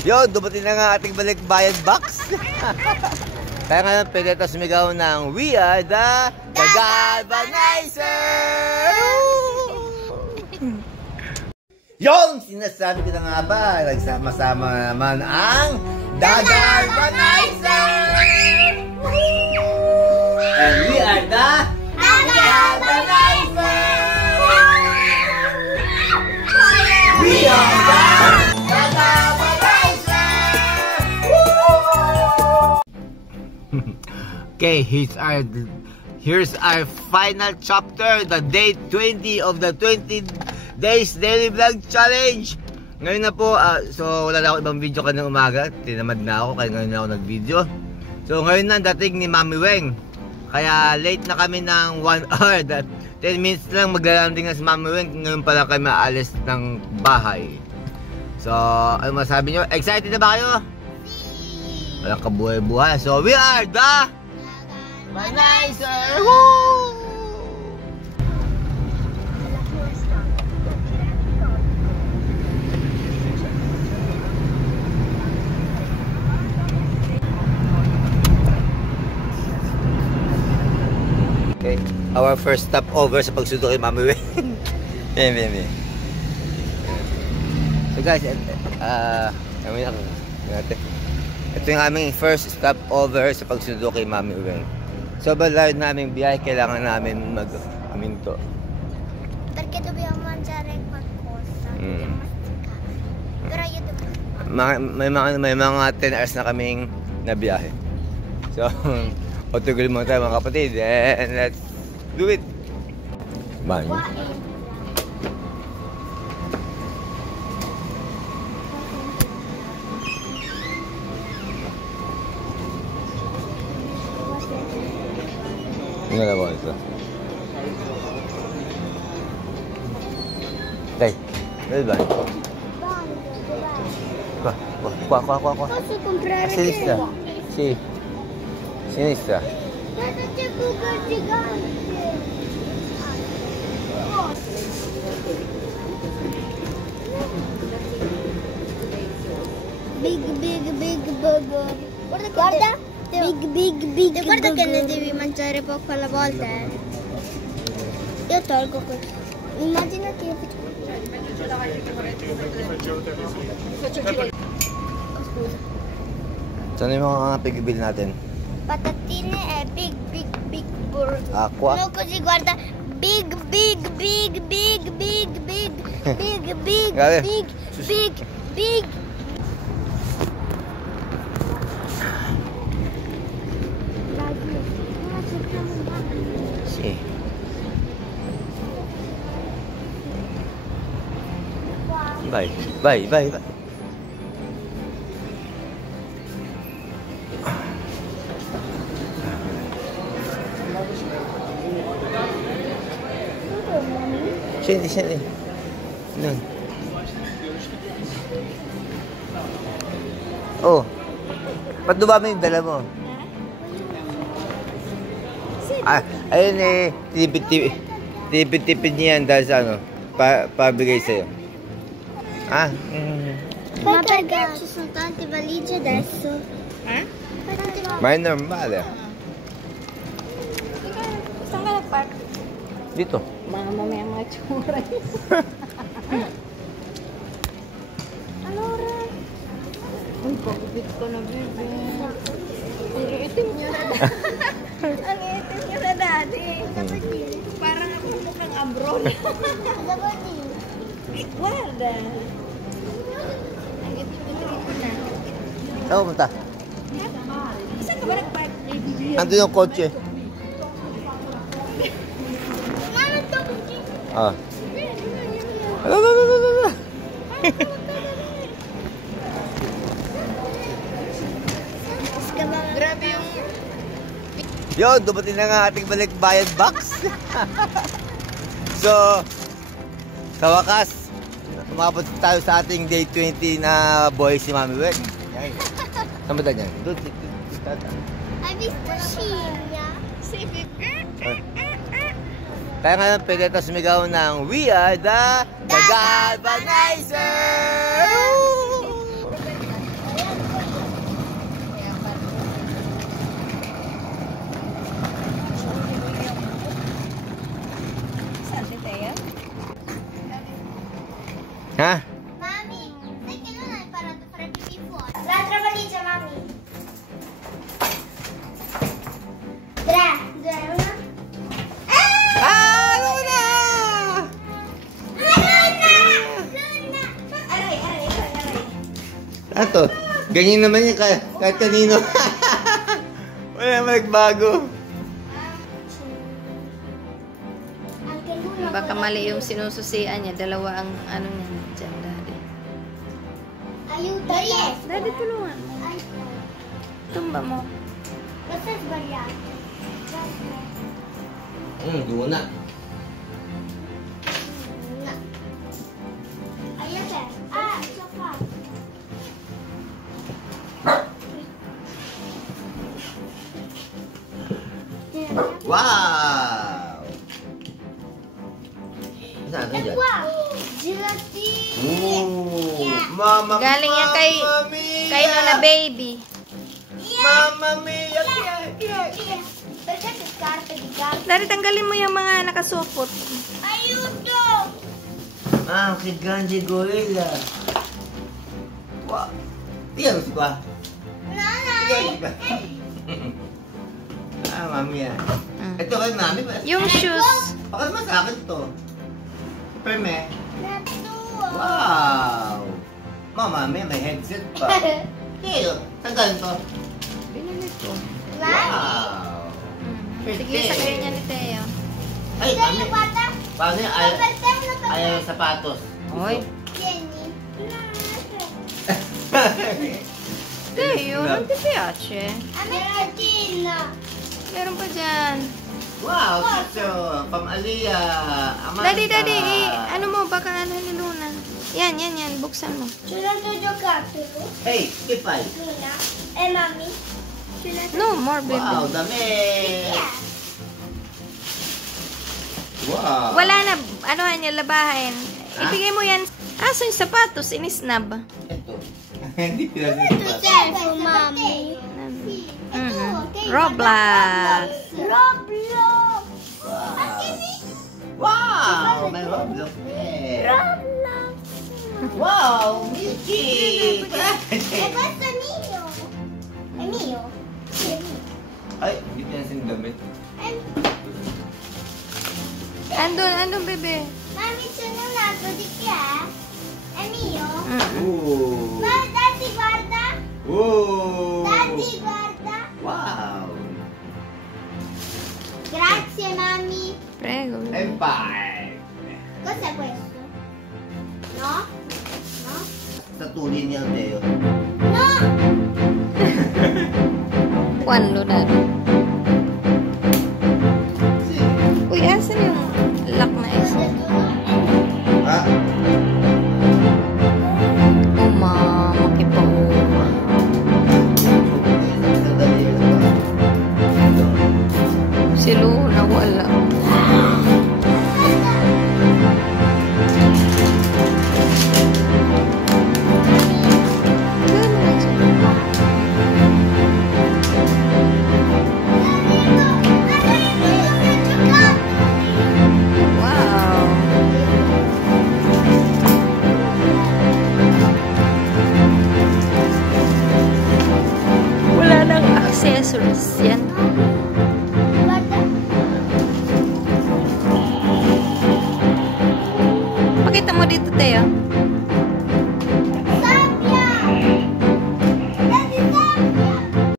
Yun, dumating na nga ating balikbayan box. Kaya ngayon, pwede ito sumigaw ng We are the Galvanizer! Yun! Sinasabi ko na nga ba, nagsama-sama naman ang The Galvanizer! And we are the Galvanizer! We are the Okay, here's our final chapter, the day 20 of the 20 days daily vlog challenge. Ngayon na po, so wala na ako ibang video kanina umaga, tinamad na ako, kaya ngayon na ako nag-video. So ngayon na dating ni Mami Weng, kaya late na kami ng 1 hour, 10 minutes lang maglalanding na si Mami Weng, ngayon pala kami maalis ng bahay. So, ano masabi nyo? Excited na ba kayo? Walang kabuhay-buhay. So, we are the Galvanizer! Woo! Okay, our first stop over sa pagsundo kay Mami Weng. Bien. So guys, ito yung aming first stop over sa pagsundo kay Mami Weng. So balayo namin biyahe, kailangan namin mag-aminto. Perché dobbiamo mangiare qualcosa, però io devo... May mga 10 hours na kaming nabiyahe. So, otugil mo tayo mga kapatid, and let's do it! Bye! Una volta. Dai, dove vai? Qua. Posso comprare a sinistra? Sì. Sinistra. Guarda, c'è Google gigante. Big burger. Guarda. Big. Guarda che ne devi mangiare poco alla volta. Io tolgo questo. Immaginati io scusa. Saan yung mga pigbil natin? Patatine e big burger. Acqua? No, così guarda. Big. Sì. Vai. Scendi. No. Oh. Ba't dumami yung dala mo? Ayun eh, tipid niya yan dahil sa ano, pabigay sa'yo. Ma perché ci sono tante valigie adesso? Ma è normale. Saan ka nag-park? Dito. Mamaya mga tsura. Allora? Uy, pagkabit ko na, bebe. Ang itim niya na dati. Ang itim niya na dati. Parang ako mukhang abron. Guarda. Ang itim niya na. Saan pumunta? Saan ka ba nag-park? Andun yung kotse. Ala. Grabe yung... Yun, dumating na nga ating balikbayan box. So, sa wakas, umabot tayo sa ating day 20 na boy si Mami Weng. Yan. Saan ba yan? Doon. Hai visto Scimmia? Sì. Kaya ngayon, pwede ito sumigaw ng We are the Galvanizer! Ato, ganyan naman yung kahit kanino. Wala naman nagbago. Baka mali yung sinususian niya. Dalawa ang ano niya dyan, daddy. Ayuda. Yes. Daddy, tulungan mo. Tumba mo. Basta baya. Guna. Ayan sir. Sofa. Wow! Saan ka dyan? Wow! Gelatin! Mama Galing yan kay Lola Baby. Mama Mia! Daddy, tanggalin mo yung mga nakasupot. Ayudo! Kay Ganji Gorilla. Wow! Tiyan mo si Kwa. Nanay! Mami yan. Ito kay Mami. Yung shoes. Baka naman sa akin ito. Perme. Natuwa! Wow! Mami, may headset pa. Kaya, tanggalin to. Binili ko. Wow! Sige, sakay niya ni Teo. Ay, Mami. Paano yung ayaw yung sapatos? Hoy. Teo, nagtipiache. Meron pa dyan. Wow, Chicho! Pam-Alia! Daddy, ano mo, baka ano ni Luna. Yan, buksan mo. Hey, Kipay! Mami? No, more baby. Wow, dami! Wow! Wala na, ano niya, labahin. Ibigay mo yan. Aso yung sapatos, inisnab. Ito. Hindi pinag Ito, Mami. Roblox. Roblox! Wow! May Roblox eh! Roblox! Wow! Music! Basta mio. È mio? Ay, hindi na sinamit. Andun, bebe. Mami, sono nato di chi è? È mio? Ooh! Ma Daddy, guarda! Ooh! Daddy, guarda! Wow! Grazie, Mami! Prego. Empire! Cos'è questo? No? No? Sa tulin niya, Teo. No! Quando na? Uy, asan yung lock na isa? Ha? Makipauma. Si Luna wala. Wow. Wala nang accessories yan. Guarda! Pakita mo dito, Teo.